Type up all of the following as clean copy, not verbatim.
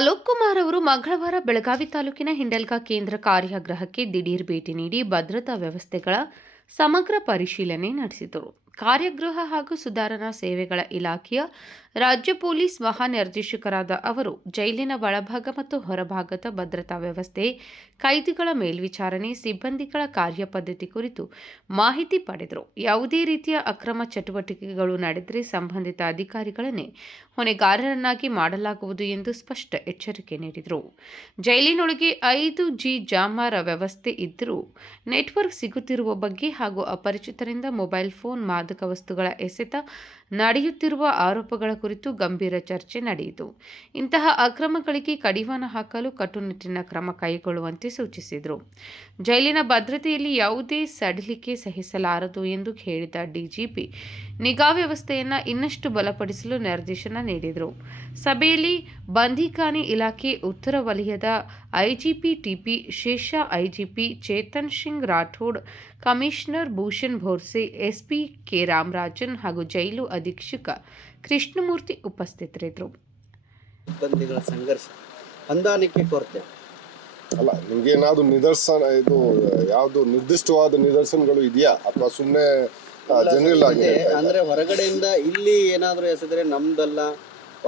ಅಲೋಕ್ ಕುಮಾರ್ ಅವರು ಮಂಗಳವಾರ ಬೆಳಗಾವಿ ತಾಲೂಕಿನ ಹಿಂಡಲ್ಗಾ ಕೇಂದ್ರ ಕಾರಾಗೃಹಕ್ಕೆ ದಿಢೀರ್ ಭೇಟಿ ನೀಡಿ ಭದ್ರತಾ ವ್ಯವಸ್ಥೆಗಳ ಸಮಗ್ರ ಪರಿಶೀಲನೆ ನಡೆಸಿದರು. ಕಾರಾಗೃಹ ಹಾಗೂ ಸುಧಾರಣಾ ಸೇವೆಗಳ ಇಲಾಖೆಯ ರಾಜ್ಯ ಪೊಲೀಸ್ ಮಹಾನಿರ್ದೇಶಕರಾದ ಅವರು ಜೈಲಿನ ಒಳಭಾಗ ಮತ್ತು ಹೊರಭಾಗದ ಭದ್ರತಾ ವ್ಯವಸ್ಥೆ, ಕೈದಿಗಳ ಮೇಲ್ವಿಚಾರಣೆ, ಸಿಬ್ಬಂದಿಗಳ ಕಾರ್ಯಪದ್ಧತಿ ಕುರಿತು ಮಾಹಿತಿ ಪಡೆದರು. ಯಾವುದೇ ರೀತಿಯ ಅಕ್ರಮ ಚಟುವಟಿಕೆಗಳು ನಡೆದರೆ ಸಂಬಂಧಿತ ಅಧಿಕಾರಿಗಳನ್ನೇ ಹೊಣೆಗಾರರನ್ನಾಗಿ ಮಾಡಲಾಗುವುದು ಎಂದು ಸ್ಪಷ್ಟ ಎಚ್ಚರಿಕೆ ನೀಡಿದರು. ಜೈಲಿನೊಳಗೆ 5G ಜಾಮರ್ ವ್ಯವಸ್ಥೆ ಇದ್ದರೂ ನೆಟ್ವರ್ಕ್ ಸಿಗುತ್ತಿರುವ ಬಗ್ಗೆ ಹಾಗೂ ಅಪರಿಚಿತರಿಂದ ಮೊಬೈಲ್ ಫೋನ್, ಮಾದಕ ವಸ್ತುಗಳ ಎಸೆತ ನಡೆಯುತ್ತಿರುವ ಆರೋಪಗಳ ಕುರಿತು ಗಂಭೀರ ಚರ್ಚೆ ನಡೆಯಿತು. ಇಂತಹ ಅಕ್ರಮಗಳಿಗೆ ಕಡಿವಾಣ ಹಾಕಲು ಕಟ್ಟುನಿಟ್ಟಿನ ಕ್ರಮ ಕೈಗೊಳ್ಳುವಂತೆ ಸೂಚಿಸಿದರು. ಜೈಲಿನ ಭದ್ರತೆಯಲ್ಲಿ ಯಾವುದೇ ಸಡಿಲಿಕೆ ಸಹಿಸಲಾರದು ಎಂದು ಹೇಳಿದ ಡಿಜಿಪಿ, ನಿಗಾ ವ್ಯವಸ್ಥೆಯನ್ನು ಇನ್ನಷ್ಟು ಬಲಪಡಿಸಲು ನಿರ್ದೇಶನ ನೀಡಿದರು. ಸಭೆಯಲ್ಲಿ ಬಂದೀಖಾನೆ ಇಲಾಖೆ ಉತ್ತರ ವಲಯದ IGP TP Shesha, IGP Chetan Singh Rathod, commissioner Bhushan Borse, SP K Ramarajan ಹಾಗೂ ಜೈಲು ಅಧೀಕ್ಷಕ ಕೃಷ್ಣಮೂರ್ತಿ ಉಪಸ್ಥಿತರಿದ್ದರು. ಸಿಬ್ಬಂದಿಗಳ ಸಂಘರ್ಷ, ಹೊಂದಾಣಿಕೆ ಕೊರತೆ ಅಲ್ಲ, ನಿಮ್ಗೆ ಏನಾದ್ರು ನಿದರ್ಶನ, ಇದು ಯಾವ್ದು ನಿರ್ದಿಷ್ಟವಾದ ನಿದರ್ಶನಗಳು ಇದೆಯಾ ಅಥವಾ ಸುಮ್ಮನೆ ಜನರಲ್ ಆಗಿ ಅಂದ್ರೆ ಹೊರಗಡೆಯಿಂದ ಇಲ್ಲಿ ಏನಾದ್ರು ಎಸೆದ್ರೆ ನಮ್ದಲ್ಲ,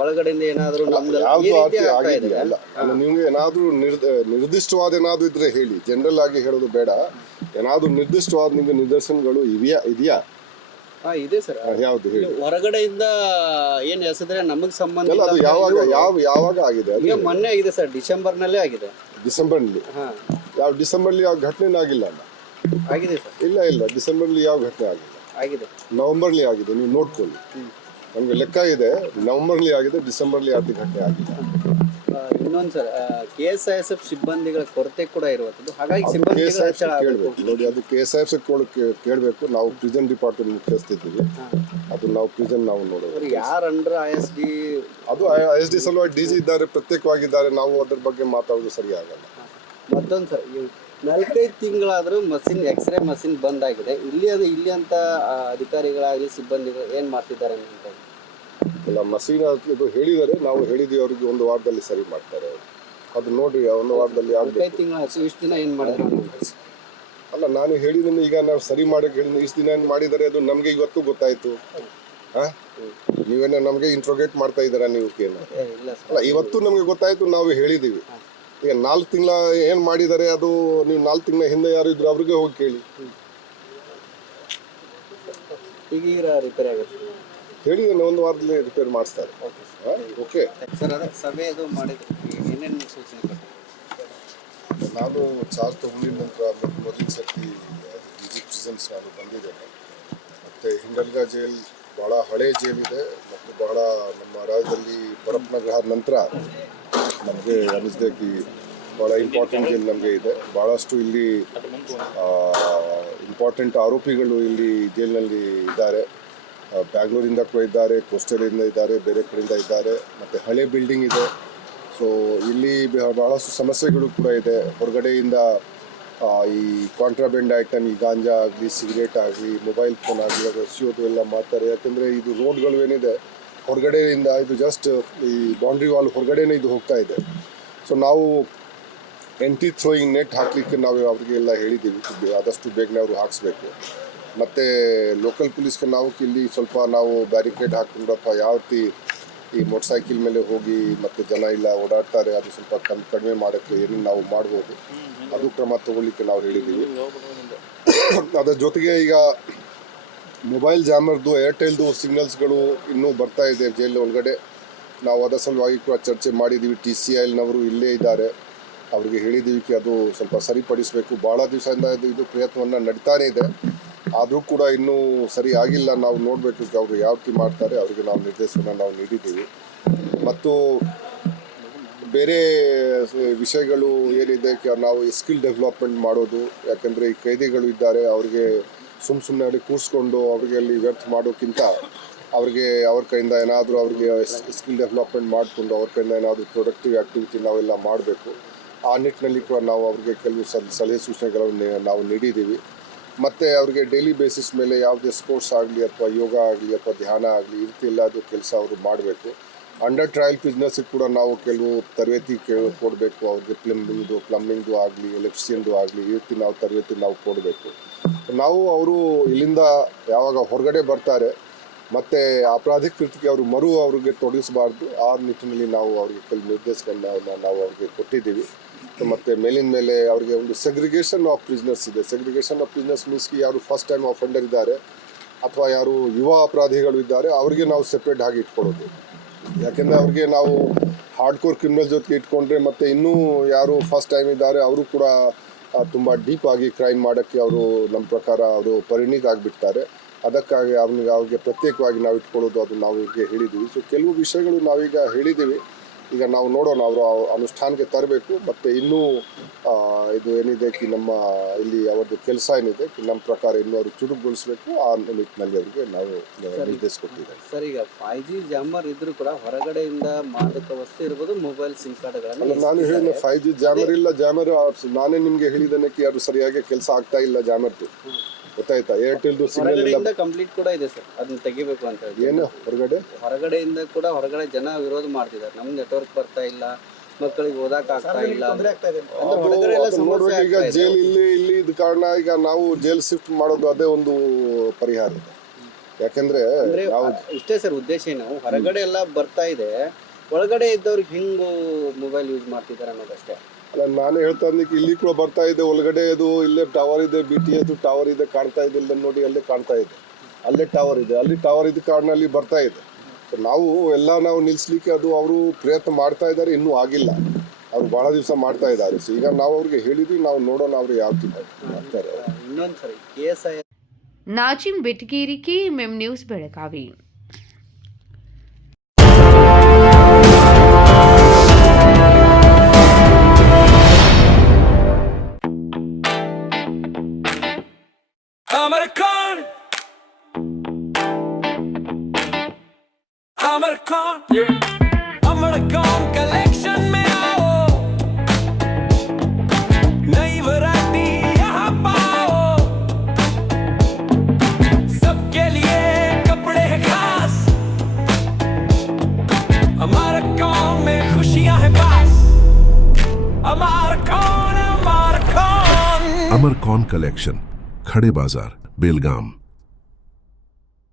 ಒಳಗಡೆಯಿಂದ ಏನಾದ್ರು ನಮ್ದಲ್ಲ, ಯಾವ್ದು ಆಗಿದೆಯಾ? ಅಲ್ಲ, ನಿಮ್ಗೆ ಏನಾದ್ರು ನಿರ್ದಿಷ್ಟವಾದ ಏನಾದ್ರು ಇದ್ರೆ ಹೇಳಿ, ಜನರಲ್ ಆಗಿ ಹೇಳೋದು ಬೇಡ. ಏನಾದ್ರು ನಿರ್ದಿಷ್ಟವಾದ ನಿಮ್ಗೆ ನಿದರ್ಶನಗಳು ಇದೆಯಾ? ಇದೆ ಸರ್. ಯಾವ್ದು ಹೇಳಿ? ಹೊರಗಡೆಯಿಂದ ಏನ್ ಎಸೆದ್ರೆ ನಮಗ್ ಸಂಬಂಧ ಅದು ಯಾವಾಗ ಆಗಿದೆ? ಈಗ ಮೊನ್ನೆ ಆಗಿದೆ ಸರ್, ಡಿಸೆಂಬರ್ ನಲ್ಲೇ ಆಗಿದೆ. ಡಿಸೆಂಬರ್ ನಲ್ಲಿ? ಯಾವ ಡಿಸೆಂಬರ್ ಯಾವ ಘಟನೆ ಆಗಿಲ್ಲ ಅಲ್ಲ? ಆಗಿದೆ ಸರ್. ಇಲ್ಲ, ಡಿಸೆಂಬರ್ ಯಾವ ಘಟನೆ ಆಗಿಲ್ಲ. ಆಗಿದೆ. ನವೆಂಬರ್ಲಿ ಆಗಿದೆ, ನೀವು ನೋಡ್ಕೊಳ್ಳಿ. ನಮ್ಗೆ ಲೆಕ್ಕ ಇದೆ, ನವೆಂಬರ್ಲಿ ಆಗಿದೆ, ಡಿಸೆಂಬರ್ಲಿ ಯಾವ್ದು ಘಟನೆ ಆಗಿದೆ. ಇನ್ನೊಂದು ಸರ್, KSISF ಸಿಬ್ಬಂದಿಗಳ ಕೊರತೆ ಕೂಡ ಇರುವಂತದ್ದು. ಹಾಗಾಗಿ ಕೇಳಬೇಕು ನೋಡಿ, ಅದು KSISF ಕೇಳಬೇಕು. ನಾವು ಪ್ರಿಸನ್ ಡಿಪಾರ್ಟ್ಮೆಂಟ್ ಮುಖ್ಯಸ್ಥಿದ್ದೀವಿ, ಅದು ನಾವು ಪ್ರಿಸನ್ ನಾವು ನೋಡೋದು. ಯಾರು ಅಂಡರ್ ISD, ಅದು ISD ಸಲುವಾಗಿ DG ಇದ್ದಾರೆ, ಪ್ರತ್ಯೇಕವಾಗಿದ್ದಾರೆ. ನಾವು ಅದ್ರ ಬಗ್ಗೆ ಮಾತಾಡೋದು ಸರಿ ಆಗಲ್ಲ. ಮತ್ತೊಂದು ಸರ್, 4-5 ತಿಂಗಳಾದರೂ ಮಷಿನ್, ಎಕ್ಸ್ರೇ ಮಷಿನ್ ಬಂದಾಗಿದೆ. ಇಲ್ಲಿ ಅಂತ ಅಧಿಕಾರಿಗಳಾಗಲಿ ಸಿಬ್ಬಂದಿಗಳು ಏನು ಮಾಡ್ತಿದ್ದಾರೆ ಅಂತ ಇಲ್ಲ, ಮಷೀನ್ ಇದು ಹೇಳಿದ್ದಾರೆ, ನಾವು ಹೇಳಿದ್ದೀವಿ ಅವ್ರಿಗೆ, ಒಂದು ವಾರದಲ್ಲಿ ಸರಿ ಮಾಡ್ತಾರೆ. ಅದು ನೋಡ್ರಿ, ಒಂದು ವಾರದಲ್ಲಿ 5 ತಿಂಗಳು ಇಷ್ಟು ದಿನ ಏನು ಮಾಡಿದ್ರು ಅಲ್ಲ, ನಾನು ಹೇಳಿದ್ದೀನಿ. ಈಗ ನಾವು ಸರಿ ಮಾಡಕ್ಕೆ ಹೇಳಿದ್ದೀನಿ, ಇಷ್ಟು ದಿನ ಏನು ಮಾಡಿದ್ದಾರೆ ಅದು ನಮಗೆ ಇವತ್ತು ಗೊತ್ತಾಯ್ತು. ನೀವೇನೋ ನಮಗೆ ಇಂಟ್ರೋಗೇಟ್ ಮಾಡ್ತಾ ಇದ್ದೀರಾ ನೀವು? ಅಲ್ಲ, ಇವತ್ತು ನಮಗೆ ಗೊತ್ತಾಯ್ತು, ನಾವು ಹೇಳಿದ್ದೀವಿ. ಈಗ 4 ತಿಂಗಳ ಏನು ಮಾಡಿದ್ದಾರೆ ಅದು ನೀವು 4 ತಿಂಗಳ ಹಿಂದೆ ಯಾರು ಇದ್ರು ಅವ್ರಿಗೆ ಹೋಗಿ ಕೇಳಿ. ಈಗ ರಿಪೇರಿ ಆಗುತ್ತೆ ಹೇಳಿದ್ದೇನೆ, ಒಂದು ವಾರದಲ್ಲಿ ರಿಪೇರ್ ಮಾಡಿಸ್ತಾರೆ. Okay sir. ಅದೇ ಸಭೆ ಅದು ಮಾಡಿದ್ರು, ಏನೇನು ಸೂಚನೆ ಕೊಟ್ಟರು? ನಾನು ಚಾರ್ಜ್ ತಗೊಂಡಿದ ನಂತರ ಮೊದಲ ಸರ್ತಿ DG ಪ್ರಿಸನ್ಸ್ ನಾನು ಬಂದಿದ್ದೇನೆ. ಮತ್ತು ಹಿಂಡಲ್ಗಾ ಜೈಲ್ ಭಾಳ ಹಳೆ ಜೈಲಿದೆ ಮತ್ತು ಬಹಳ ನಮ್ಮ ರಾಜ್ಯದಲ್ಲಿ ಪರಪ್ಪನಗರ ನಂತರ ನಮಗೆ ಅನಿಸಿದೆ ಭಾಳ ಇಂಪಾರ್ಟೆಂಟ್ ಜೈಲ್ ನಮಗೆ ಇದೆ. ಭಾಳಷ್ಟು ಇಲ್ಲಿ ಇಂಪಾರ್ಟೆಂಟ್ ಆರೋಪಿಗಳು ಇಲ್ಲಿ ಜೈಲಿನಲ್ಲಿ ಇದ್ದಾರೆ. ಬ್ಯಾಂಗ್ಳೂರಿಂದ ಕೂಡ ಇದ್ದಾರೆ, ಕೋಸ್ಟಲಿಂದ ಇದ್ದಾರೆ, ಬೇರೆ ಕಡೆಯಿಂದ ಇದ್ದಾರೆ. ಮತ್ತು ಹಳೆ ಬಿಲ್ಡಿಂಗ್ ಇದೆ. ಸೊ ಇಲ್ಲಿ ಭಾಳಷ್ಟು ಸಮಸ್ಯೆಗಳು ಕೂಡ ಇದೆ. ಹೊರಗಡೆಯಿಂದ ಈ ಕಾಂಟ್ರಾಬ್ಯಾಂಡ್ ಐಟಮ್, ಈ ಗಾಂಜಾ ಆಗಲಿ, ಸಿಗರೇಟ್ ಆಗಲಿ, ಮೊಬೈಲ್ ಫೋನ್ ಆಗಲಿ, ಅದು ಎಸೆಯೋದು ಎಲ್ಲ ಮಾಡ್ತಾರೆ. ಯಾಕೆಂದರೆ ಇದು ರೋಡ್ಗಳು ಏನಿದೆ ಹೊರಗಡೆಯಿಂದ, ಇದು ಜಸ್ಟ್ ಈ ಬೌಂಡ್ರಿ ವಾಲ್ ಹೊರಗಡೆನೇ ಇದು ಹೋಗ್ತಾ ಇದೆ. ಸೊ ನಾವು ಎಂಟಿ ಥ್ರೋಯಿಂಗ್ ನೆಟ್ ಹಾಕಲಿಕ್ಕೆ ನಾವು ಅವರಿಗೆಲ್ಲ ಹೇಳಿದ್ದೀವಿ, ಆದಷ್ಟು ಬೇಗನೆ ಅವರು ಹಾಕಿಸ್ಬೇಕು. ಮತ್ತು ಲೋಕಲ್ ಪೊಲೀಸ್ಗೆ ನಾವು ಇಲ್ಲಿ ಸ್ವಲ್ಪ ನಾವು ಬ್ಯಾರಿಕೇಡ್ ಹಾಕ್ಕೊಂಡಪ್ಪ, ಯಾವ ರೀತಿ ಈ ಮೋಟರ್ ಸೈಕಲ್ ಮೇಲೆ ಹೋಗಿ ಮತ್ತು ಜನ ಇಲ್ಲ ಓಡಾಡ್ತಾರೆ, ಅದು ಸ್ವಲ್ಪ ಕಡಿಮೆ ಮಾಡೋಕ್ಕೆ ಏನೇನು ನಾವು ಮಾಡ್ಬೋದು ಅದು ಕ್ರಮ ತಗೊಳ್ಳಿಕ್ಕೆ ನಾವು ಹೇಳಿದ್ದೀವಿ. ಅದರ ಜೊತೆಗೆ ಈಗ ಮೊಬೈಲ್ ಜಾಮರ್ದು, ಏರ್ಟೆಲ್ದು ಸಿಗ್ನಲ್ಸ್ಗಳು ಇನ್ನೂ ಬರ್ತಾ ಇದೆ ಜೈಲ್ ಒಳಗಡೆ. ನಾವು ಅದರ ಸಲುವಾಗಿ ಕೂಡ ಚರ್ಚೆ ಮಾಡಿದ್ದೀವಿ. TCILನವರು ಇಲ್ಲೇ ಇದ್ದಾರೆ, ಅವರಿಗೆ ಹೇಳಿದ್ದೀವಿ ಅದು ಸ್ವಲ್ಪ ಸರಿಪಡಿಸಬೇಕು. ಭಾಳ ದಿವಸದಿಂದ ಇದು ಪ್ರಯತ್ನವನ್ನು ನಡೀತಾನೇ ಇದೆ, ಆದರೂ ಕೂಡ ಇನ್ನೂ ಸರಿ ಆಗಿಲ್ಲ. ನಾವು ನೋಡಬೇಕು ಅವರು ಯಾವ ರೀತಿ ಮಾಡ್ತಾರೆ, ಅವರಿಗೆ ನಾವು ನಿರ್ದೇಶನ ನಾವು ನೀಡಿದ್ದೀವಿ. ಮತ್ತು ಬೇರೆ ವಿಷಯಗಳು ಏನಿದೆ, ನಾವು ಸ್ಕಿಲ್ ಡೆವಲಪ್ಮೆಂಟ್ ಮಾಡೋದು. ಯಾಕೆಂದರೆ ಈ ಕೈದಿಗಳು ಇದ್ದಾರೆ, ಅವರಿಗೆ ಸುಮ್ಮನೆ ಅಲ್ಲಿ ಕೂರಿಸ್ಕೊಂಡು ಅವರಿಗೆ ಅಲ್ಲಿ ವ್ಯರ್ಥ ಮಾಡೋಕ್ಕಿಂತ ಅವ್ರಿಗೆ ಅವ್ರ ಕೈಯಿಂದ ಏನಾದರೂ ಅವ್ರಿಗೆ ಸ್ಕಿಲ್ ಡೆವಲಪ್ಮೆಂಟ್ ಮಾಡಿಕೊಂಡು ಅವ್ರ ಕೈಯಿಂದ ಏನಾದರೂ ಪ್ರೊಡಕ್ಟಿವ್ ಆ್ಯಕ್ಟಿವಿಟಿ ನಾವೆಲ್ಲ ಮಾಡಬೇಕು. ಆ ನಿಟ್ಟಿನಲ್ಲಿ ಕೂಡ ನಾವು ಅವ್ರಿಗೆ ಕೆಲವು ಸಲಹೆ ಸೂಚನೆಗಳನ್ನು ನಾವು ನೀಡಿದ್ದೀವಿ. ಮತ್ತು ಅವ್ರಿಗೆ ಡೈಲಿ ಬೇಸಿಸ್ ಮೇಲೆ ಯಾವುದೇ ಸ್ಪೋರ್ಟ್ಸ್ ಆಗಲಿ ಅಥವಾ ಯೋಗ ಆಗಲಿ ಅಥವಾ ಧ್ಯಾನ ಆಗಲಿ ಈ ರೀತಿ ಎಲ್ಲಾದರೂ ಕೆಲಸ ಅವರು ಮಾಡಬೇಕು. ಅಂಡರ್ ಟ್ರಯಲ್ ಬಿಸ್ನೆಸ್ಸಿಗೆ ಕೂಡ ನಾವು ಕೆಲವು ತರಬೇತಿ ಕೊಡಬೇಕು ಅವ್ರಿಗೆ. ಪ್ಲಂಬಿಂಗ್ದು ಆಗಲಿ, ಎಲೆಕ್ಟ್ರಿಷಿಯನ್ದು ಆಗಲಿ, ಈ ರೀತಿ ನಾವು ತರಬೇತಿ ನಾವು ಕೊಡಬೇಕು. ನಾವು ಅವರು ಇಲ್ಲಿಂದ ಯಾವಾಗ ಹೊರಗಡೆ ಬರ್ತಾರೆ ಮತ್ತು ಅಪರಾಧಿಕ ಕೃತಿಗೆ ಅವ್ರಿಗೆ ತೊಡಗಿಸಬಾರ್ದು. ಆ ನಿಟ್ಟಿನಲ್ಲಿ ನಾವು ಅವ್ರಿಗೆ ಕೆಲವು ನಿರ್ದೇಶನಗಳನ್ನ ನಾವು ಅವ್ರಿಗೆ ಕೊಟ್ಟಿದ್ದೀವಿ. ಮತ್ತು ಮೇಲಿನ ಮೇಲೆ ಅವ್ರಿಗೆ ಒಂದು ಸೆಗ್ರಿಗೇಷನ್ ಆಫ್ ಬಿಸ್ನೆಸ್ ಇದೆ. ಸೆಗ್ರಿಗೇಷನ್ ಆಫ್ ಬಿಸ್ನೆಸ್ ಮೀನ್ಸ್ಗೆ ಯಾರು ಫಸ್ಟ್ ಟೈಮ್ ಅಫೆಂಡರ್ ಇದ್ದಾರೆ ಅಥವಾ ಯಾರು ಯುವ ಅಪರಾಧಿಗಳು ಇದ್ದಾರೆ ಅವ್ರಿಗೆ ನಾವು ಸೆಪ್ರೇಟ್ ಆಗಿ ಇಟ್ಕೊಳ್ಳೋದು. ಯಾಕೆಂದರೆ ಅವ್ರಿಗೆ ನಾವು ಹಾರ್ಡ್ಕೋರ್ ಕ್ರಿಮಿನಲ್ ಜೊತೆಗೆ ಇಟ್ಕೊಂಡ್ರೆ ಮತ್ತು ಇನ್ನೂ ಯಾರು ಫಸ್ಟ್ ಟೈಮ್ ಇದ್ದಾರೆ ಅವರು ಕೂಡ ತುಂಬ ಡೀಪ್ ಆಗಿ ಕ್ರೈಮ್ ಮಾಡೋಕ್ಕೆ ಅವರು ನಮ್ಮ ಪ್ರಕಾರ ಅವರು ಪರಿಣಿತ ಆಗಿಬಿಡ್ತಾರೆ. ಅದಕ್ಕಾಗಿ ಅವ್ರಿಗೆ ಪ್ರತ್ಯೇಕವಾಗಿ ನಾವು ಇಟ್ಕೊಳ್ಳೋದು ಅದು ನಾವು ಈಗ ಹೇಳಿದ್ದೀವಿ. ಸೊ ಕೆಲವು ವಿಷಯಗಳು ನಾವೀಗ ಹೇಳಿದ್ದೀವಿ. ಈಗ ನಾವು ನೋಡೋಣ ಅವರು ಅನುಷ್ಠಾನಕ್ಕೆ ತರಬೇಕು. ಮತ್ತು ಇನ್ನೂ ಇದು ಏನಿದೆ ನಮ್ಮ ಇಲ್ಲಿ ಅವ್ರದ್ದು ಕೆಲಸ ಏನಿದೆ ನಮ್ಮ ಪ್ರಕಾರ ಇನ್ನೂ ಅವರು ಚುರುಕುಗೊಳಿಸಬೇಕು. ಆ ನಿಟ್ಟಿನಲ್ಲಿ ಅವರಿಗೆ ನಾವು ನಿರ್ದೇಶ ಕೊಟ್ಟಿದ್ದೇವೆ. ಸರ್, ಈಗ 5G ಜಾಮರ್ ಇದ್ರೂ ಕೂಡ ಹೊರಗಡೆಯಿಂದ ಮಾದಕ ವಸ್ತು ಇರ್ಬೋದು, ಮೊಬೈಲ್ ಸಿಮ್ ಕಾರ್ಡ್ಗಳನ್ನು ನಾನು ಹೇಳಿದ 5G ಜಾಮರ್ ಇಲ್ಲ. ಜಾಮರ್ ನಾನೇ ನಿಮಗೆ ಹೇಳಿದ್ದೇನೆ ಅದು ಸರಿಯಾಗಿ ಕೆಲಸ ಆಗ್ತಾ ಇಲ್ಲ ಜಾಮರ್ದು. ಗೊತ್ತಾಯ್ತಾ? ಏರ್ಟೆಲ್ದು ಸಿಗ್ನಲ್ ಕಂಪ್ಲೀಟ್ ಕೂಡ ಇದೆ ಸರ್, ಅದನ್ನ ತೆಗಿಬೇಕು ಅಂತ ಹೇಳಿ. ಏನು ಹೊರಗಡೆಯಿಂದ ಕೂಡ ಹೊರಗಡೆ ಜನ ವಿರೋಧ ಮಾಡ್ತಿದ್ದಾರೆ. ನಮ್ ನೆಟ್ವರ್ಕ್ ಬರ್ತಾ ಇಲ್ಲ, ಮಕ್ಕಳಿಗೆ ಓದಕ್ ಆಗ್ತಾ ಇಲ್ಲ. ಈಗ ಜೈಲ್ ಇಲ್ಲಿ ಇದ ಕಾರಣ ಈಗ ನಾವು ಜೈಲ್ ಶಿಫ್ಟ್ ಮಾಡೋದು ಅದೇ ಒಂದು ಪರಿಹಾರ ಇದೆ. ಯಾಕಂದ್ರೆ ಇಷ್ಟೇ ಸರ್ ಉದ್ದೇಶ ಏನು, ಹೊರಗಡೆ ಎಲ್ಲ ಬರ್ತಾ ಇದೆ, ಒಳಗಡೆ ಇದ್ದವ್ರಿಗೆ ಹಿಂಗು ಮೊಬೈಲ್ ಯೂಸ್ ಮಾಡ್ತಿದ್ದಾರೆ ಅನ್ನೋದಷ್ಟೇ. ಅಲ್ಲ, ನಾನು ಹೇಳ್ತಾ ಇದ್ದಕ್ಕೆ ಇಲ್ಲಿ ಕೂಡ ಬರ್ತಾ ಇದೆ. ಒಳಗಡೆ ಇದು ಇಲ್ಲೇ ಟವರ್ ಇದೆ, BTS ಟವರ್ ಇದೆ, ಕಾಣ್ತಾ ಇದೆ. ಇಲ್ಲ ನೋಡಿ, ಅಲ್ಲೇ ಕಾಣ್ತಾ ಇದೆ, ಅಲ್ಲೇ ಟವರ್ ಇದೆ. ಅಲ್ಲಿ ಟವರ್ ಇದ್ದ ಕಾರಣ ಅಲ್ಲಿ ಬರ್ತಾ ಇದೆ. ನಾವು ನಿಲ್ಲಿಸ್ಲಿಕ್ಕೆ ಅದು ಅವರು ಪ್ರಯತ್ನ ಮಾಡ್ತಾ ಇದ್ದಾರೆ, ಇನ್ನೂ ಆಗಿಲ್ಲ. ಅವ್ರು ಬಹಳ ದಿವಸ ಮಾಡ್ತಾ ಇದ್ದಾರೆ. ಸೊ ಈಗ ನಾವು ಅವ್ರಿಗೆ ಹೇಳಿದ್ವಿ, ನಾವು ನೋಡೋಣ ಅವ್ರು ಯಾವ ಮಾಡ್ತಾರೆ. ಇನ್ನೊಂದ್ಸರಿ KSI Nazim Betageri, KMM news, Belagavi. Amarcon collection में आओ, नई वैरायटी यहाँ पाओ, सबके लिए कपड़े हैं खास। Amarcon में खुशियाँ हैं पास। Amarcon Amarcon कलेक्शन, खड़े बाजार, बेलगाम।